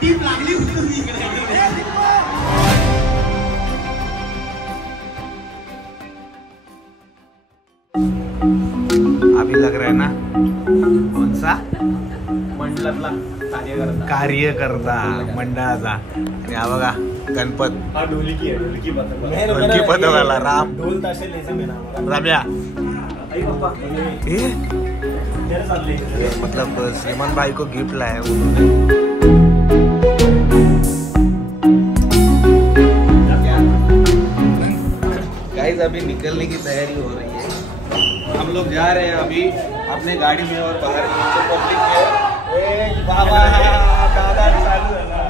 टीप लागली होती इकडे. अभी लग रहा है ना कौन सा मंडळातला कार्यकर्ता मंडळाचा. या बघा गणपत हा ढोलकी आहे. ढोलकी पथकाला राम ढोल ताशे लेझम आहे ना रम्या. आई पप्पा मतलब श्रीमान भाई को गिफ्ट लाया गाइस. अभी निकलने की तैयारी हो रही है. हम लोग जा रहे हैं अभी अपने गाड़ी में और बाहर पब्लिक में. बाबा दादा चालू है ना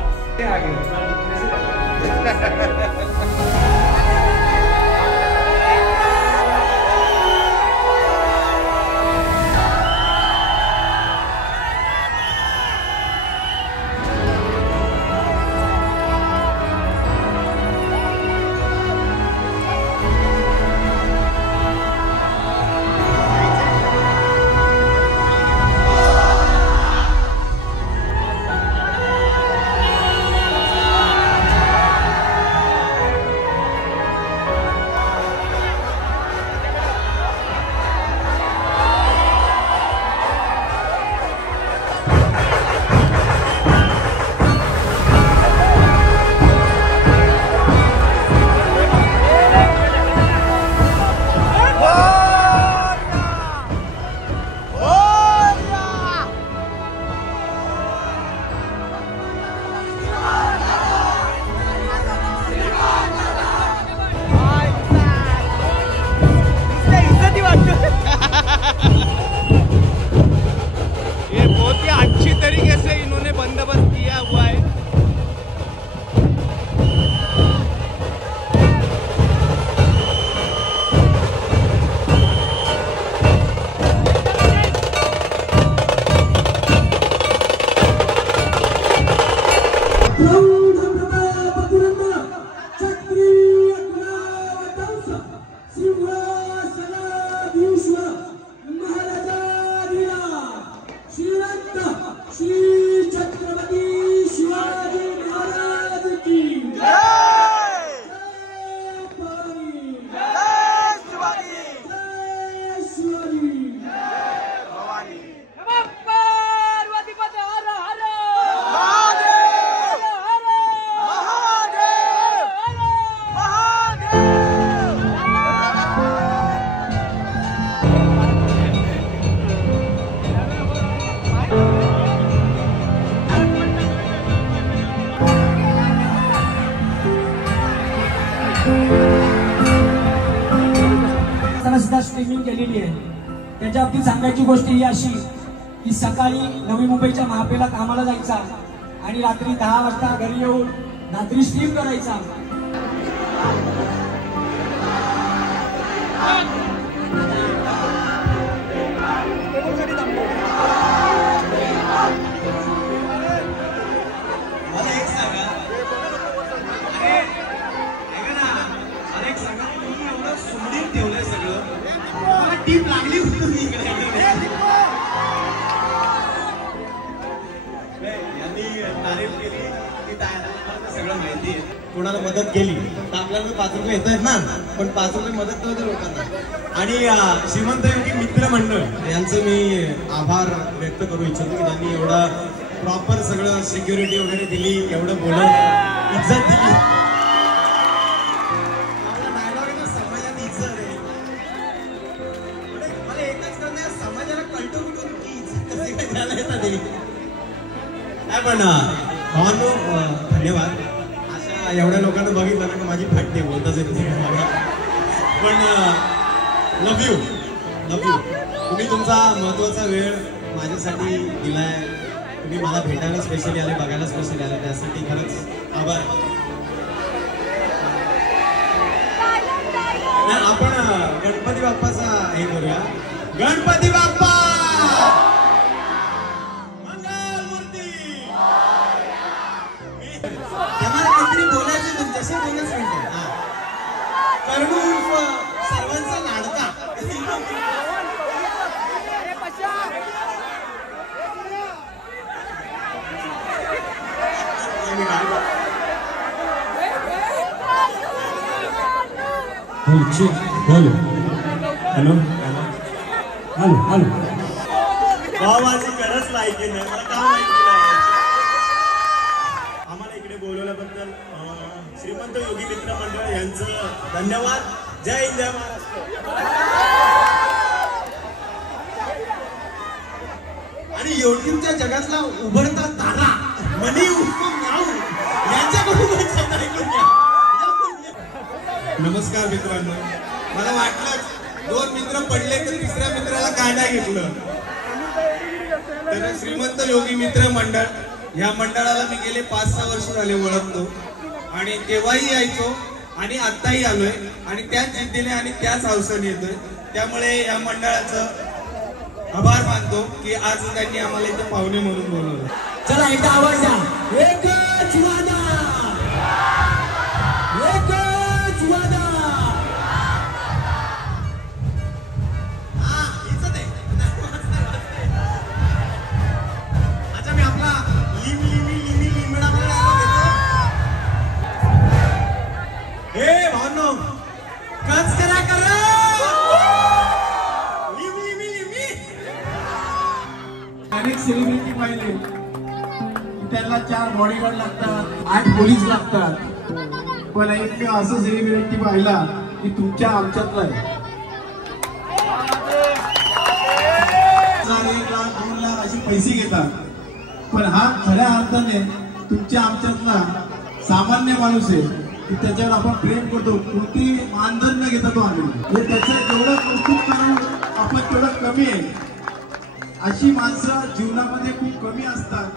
स्ट्रीमिंग केलेली आहे. त्याच्या बाबतीत सांगायची गोष्ट ही अशी की सकाळी नवी मुंबईच्या महापेला कामाला जायचा आणि रात्री 10 वाजता घरी येऊन रात्री स्ट्रीम करायचा. टीप लागली होती इकडे. यांनी तारीफ केली की सगळं माहिती आहे. कोणाला मदत केली तर आपल्याला 5 रुपये येत आहेत ना, पण 5 रुपये मदत नव्हते लोकांना. आणि श्रीमंत योगी मित्र मंडळ यांचे मी आभार व्यक्त करू इच्छितो की त्यांनी एवढा प्रॉपर सगळं सिक्युरिटी वगैरे दिली, एवढं बोलवलं, इज्जत दिली. पण भावांनो धन्यवाद. अशा एवढ्या लोकांना बघितलं ना की माझी फाटते, बोलताच येत नाही मला. पण लव यू. तुम्ही तुमचा महत्वाचा वेळ माझ्यासाठी दिलाय. तुम्ही मला भेटायला स्पेशली आले, बघायला स्पेशली आले, त्यासाठी खरंच आभार. आपण गणपती बाप्पाचा हे करूया. गणपती बाप्पा सर्वांचा लाडका. तुम्ही गाणं. Hello hello hello. माझी गरज लायकी नाही, मला काम माहिती नाही. आम्हाला इकडे बोलवल्याबद्दल श्रीमंत योगी मित्र मंडळ यांचं धन्यवाद. जय हिंद, जय महाराष्ट्र. आणि युट्यूबच्या जगातला उभरता तारा मनी उत्तम राव यांच्याकडून एक शब्द ऐकून घ्या. नमस्कार मित्रांनो. मला वाटलं 2 मित्र पडले तर तिसऱ्या मित्राला काढा घेतलं. तर श्रीमंत योगी मित्र मंडळ या मंडळाला मी गेले 5-6 वर्ष झाले ओळखतो आणि तेव्हाही यायचो आणि आत्ताही आलोय आणि त्याच जिद्दीने आणि त्याच हौसेने येतोय. त्यामुळे या मंडळाचं आभार मानतो की आज त्यांनी आम्हाला इथे पाहुणे म्हणून बोलवलं. चला एकदा आवाज द्या. एकच वादा, एकच वादा. अच्छा, मी आपला लिमिडा हे भावनो कच करा करा. अनेक सेलिब्रिटी पाहिले त्यांना 4 बॉडीगार्ड लागतात, 8 पोलीस लागतात, पण एक असं सेलिब्रिटी पाहिला की तुमच्या आमच्यातला आहे. 1 लाख 2 लाख असे पैसे घेतात, पण हा खऱ्या अर्थाने तुमच्या आमच्यातला सामान्य माणूस आहे की त्याच्यावर आपण प्रेम करतो. कोणती मानधन न घेता तो आम्ही त्याचं जेवढं कौतुक करून आपण तेवढं कमी आहे. अशी माणसं जीवनामध्ये खूप कमी असतात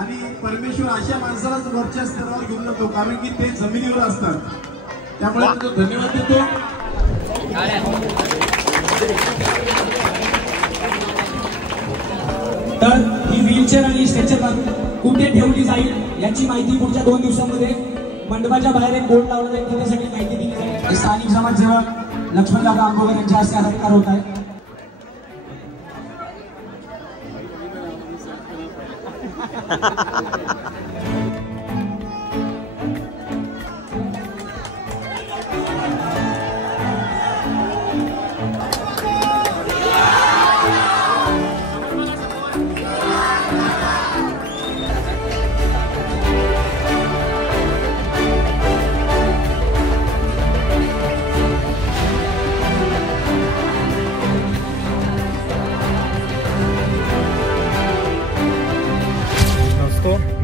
आणि परमेश्वर अशा माणसालाच वरच्या स्तरावर घेऊन जातो, कारण की ते जमिनीवर असतात. त्यामुळे तो धन्यवाद देतो. तर ही व्हीलचेअर आणि स्ट्रेचर कुठे ठेवली जाईल याची माहिती पुढच्या 2 दिवसांमध्ये मंडपाच्या बाहेर एक बोर्ड लावला जाईल, त्यासाठी माहिती दिली जाईल. स्थानिक समाजसेवक लक्ष्मणदादा आंबोगर यांच्या हस्ते अलंकार होत आहे.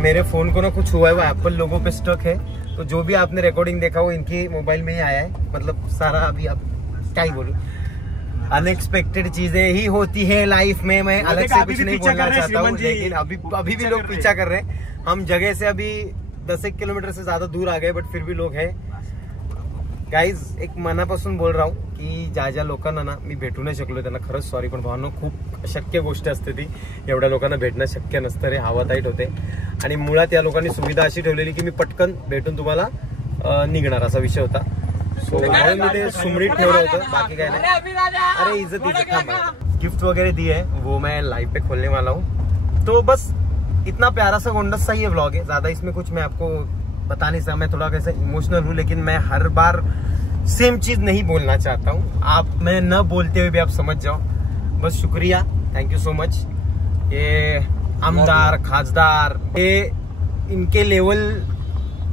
मेरे फोन को ना कुछ हुआ है, वो एप्पल लोगो पे स्टक है, तो जो भी आपने रिकॉर्डिंग देखा वो इनकी मोबाइल में ही आया है. मतलब सारा अभी आप क्या ही बोलूं, अनएक्सपेक्टेड चीजें ही होती है लाइफ में. मैं अलग से कुछ नहीं बोलना चाहता हूँ, लेकिन अभी भी लोग पीछा कर रहे हैं. हम जगह से अभी 10 किलोमीटर से ज्यादा दूर आ गए, बट फिर भी लोग हैं. गाईज, एक मनापासून बोल रहा हूँ की ज्या लोकांना ना मी भेटू नाही शकलो त्यांना खरंच सॉरी. पण भावना खूप अशक्य गोष्ट असते ती, एवढ्या लोकांना भेटणं शक्य नसतं रे. हवा टाईट होते आणि मुळात या लोकांनी सुविधा अशी ठेवलेली की मी पटकन भेटून तुम्हाला निघणार असा विषय होता. सो म्हणून मी ते सुमडीत ठेवलं होतं, बाकी काय नाही. अरे इज्जत गिफ्ट वगैरह दी है, वो मैं लाइव पे खोलने वाला हूँ. तो बस इतना प्यारा सा गोंडस सा ये व्लॉग है. ज्यादा इसमें कुछ मैं आपको बता नहीं सकता. मैं थोड़ा कैसे इमोशनल हूँ, लेकिन मैं हर बार सेम चीज नहीं बोलना चाहता हूँ. आप मैं न बोलते हुए भी आप समझ जाओ. बस शुक्रिया, थैंक यू सो मच. ये आमदार खासदार, ये इनके लेवल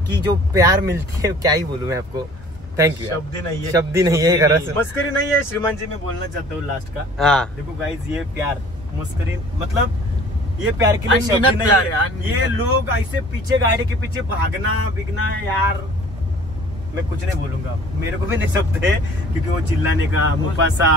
की जो प्यार मिलती है क्या ही बोलूं मैं आपको. Thank you. शब्द नहीं है, शब्द ही नहीं है. गरज मस्करी नहीं है. श्रीमान जी मैं बोलना चाहता हूँ लास्ट का. हाँ, देखो गाइज, ये प्यार मस्करी मतलब ये प्यार के लिए शब्द नहीं है. ये लोग ऐसे पीछे गाड़ी के पीछे भागना बिगना, यार मैं कुछ नहीं बोलूंगा. मेरे को भी नहीं शब्द है, क्योंकि वो चिल्लाने का मुफासा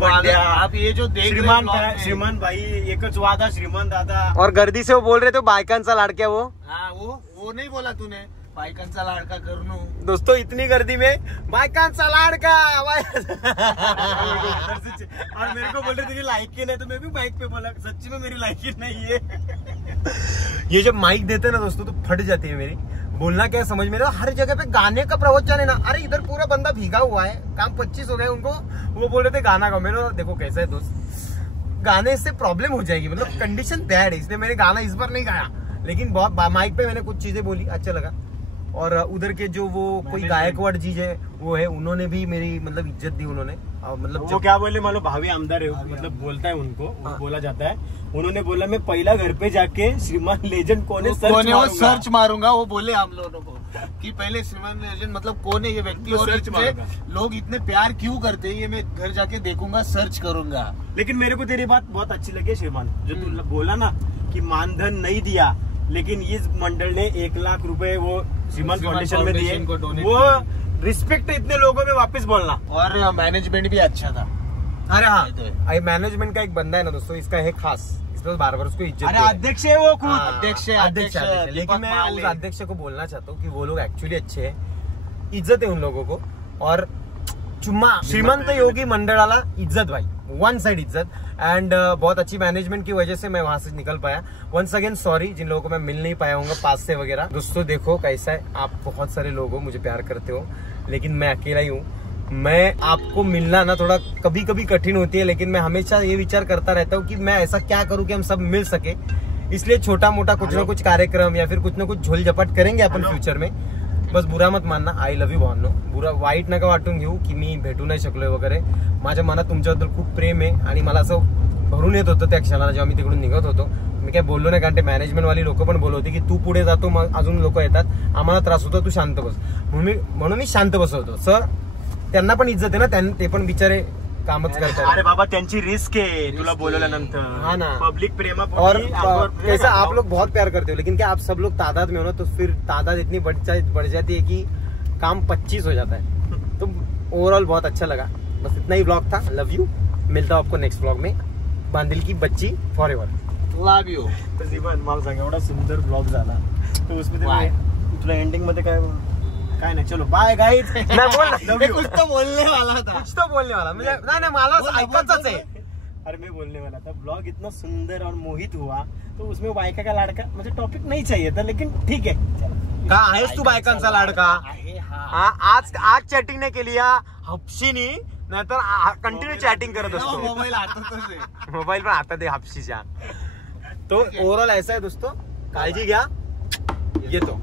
बंड्या, आप ये जो देख श्रीमान भाई एकच वादा, श्रीमान दादा. और गर्दी से वो बोल रहे थे बायकांचा लाडक्या. वो नहीं बोला तूने बायकांचा लाडका करू. दोस्तों इतनी गर्दी में बायकांचा लाडका. और मेरे को बोल रहे तुझे लायकी नहीं, तो मैं भी माइक पे बोला सच्ची में मेरी लायकी नहीं है. ये जब माइक देते ना दोस्तों तो फट जाती है मेरी. बोलना क्या समझ में, हर जगह पे गाने का प्रवचन है ना. अरे इधर पूरा बंदा भीगा हुआ है, काम 25 हो गए उनको, वो बोल रहे थे गाना गाओ. मेरे देखो कैसा है दोस्त, गाने से प्रॉब्लम हो जाएगी. मतलब कंडीशन बैड है, इसलिए मैंने गाना इस बार नहीं गाया. लेकिन बहुत माइक पे मैंने कुछ चीजें बोली, अच्छा लगा। और उधर के जो वो कोई गायकवाड़ जी है वो है, उन्होंने भी मेरी मतलब इज्जत दी उन्होंने। मतलब वो क्या बोले मानो भावी आमदार है, मतलब बोलता है उनको, बोला जाता है। उन्होंने बोला मैं पहला घर पे जाके श्रीमान लेजेंड कौन है सर्च मारूंगा। वो बोले हम लोगों को कि पहले श्रीमान लेजेंड मतलब कौन है ये व्यक्ति और लोग इतने प्यार क्यों करते हैं, ये मैं घर जाके देखूंगा, सर्च करूंगा। लेकिन मेरे को तेरी बात बहुत अच्छी लगी श्रीमान, जो तू बोला ना कि मानधन नहीं दिया, लेकिन इस मंडल ने 1 लाख रुपए वो श्रीमान फाउंडेशन में दिए। वो रिस्पेक्ट इतने लोगों में वापस बोलना। और मैनेजमेंट भी अच्छा था। अरे हाँ, मैनेजमेंट का एक बंदा है ना दोस्तों, इसका है खास, इसमें बार-बार उसको इज्जत। अरे अध्यक्ष है वो खुद, अध्यक्ष। लेकिन मैं उस अध्यक्ष को बोलना चाहता हूँ कि वो लोग एक्चुअली अच्छे हैं, इज्जत है उन लोगों को। और चुम्मा श्रीमंत योगी मंडळाला इज्जत भाई, वन साइड इज्जत। एंड बहुत अच्छी मैनेजमेंट की वजह से मैं वहां से निकल पाया। वंस अगेन सॉरी जिन लोगों को मैं मिल नहीं पाया हूँ पास से वगैरह। दोस्तों देखो कैसा है, आप बहुत सारे लोग हो, मुझे प्यार करते हो, लेकिन मैं अकेला ही हूँ। मैं आपको मिलना ना थोड़ा कभी कभी कठिन होती है, लेकिन मैं हमेशा ये विचार करता रहता हूँ कि मैं ऐसा क्या करूँ कि हम सब मिल सके। इसलिए छोटा मोटा कुछ ना कुछ कार्यक्रम या फिर कुछ ना कुछ झोल झपट करेंगे अपन फ्युचर में। बस बुरा मत मानना, आय लव्ह यू भावांनो, बुरा वाईट नका वाटून घेऊ की मी भेटू नाही शकलोय वगैरे। माझ्या मनात तुमच्याबद्दल खूप प्रेम आहे आणि मला असं भरून येत होतं त्या क्षणाला जेव्हा मी तिकडून निघत होतो। मी काय बोललो नाही, कारण ते मॅनेजमेंट वाली लोक पण बोलवते की तू पुढे जातो मग अजून लोक येतात, आम्हाला त्रास होतो, तू शांत बस। म्हणून मी शांत बसवतो। सर त्यांना पण इज्जत आहे ना, ते पण बिचारे कामच करतात। अरे बाबा त्यांची रिस्क है, तुला बोलवल्यानंतर। हाँ ना, पब्लिक प्रेम और कैसा आप लोग बहुत प्यार करते हो, लेकिन क्या आप सब लोग तादाद में हो ना, तो फिर तादाद इतनी बढ़ जाती है कि काम 25 हो जाता है। तो ओवरऑल बहुत अच्छा लगा। बस इतना ही ब्लॉग था। लव यू, मिलता हूँ आपको नेक्स्ट ब्लॉग में। बांदिल की बच्ची फॉर एवर, लव यू। तर जीवन मला सांग, एवढा सुंदर ब्लॉग झाला, तो उसमें तुला एंडिंग मध्ये काय नाही, चलो बाय गाइस। कुछ तो बोलने वाला था, कुछ तो बोलने वाला, नहीं मला ऐकायचंच है। अरे मैं बोलने वाला था, ब्लॉग इतना सुंदर और मोहित हुआ, तो उसमें बायका का लाड़का मुझे टॉपिक नहीं चाहिए था, लेकिन ठीक है। कहा आहेस तू बायकांचा लाडका? आज चॅटिंग नाही केली या हपशीनी, नाहीतर कंटिन्यू चॅटिंग करत असतो। मोबाईल पण हातात आहे हपशीच्या। तो ओव्हरऑल ऐसा है दोस्तों, काळजी घ्या, येतो।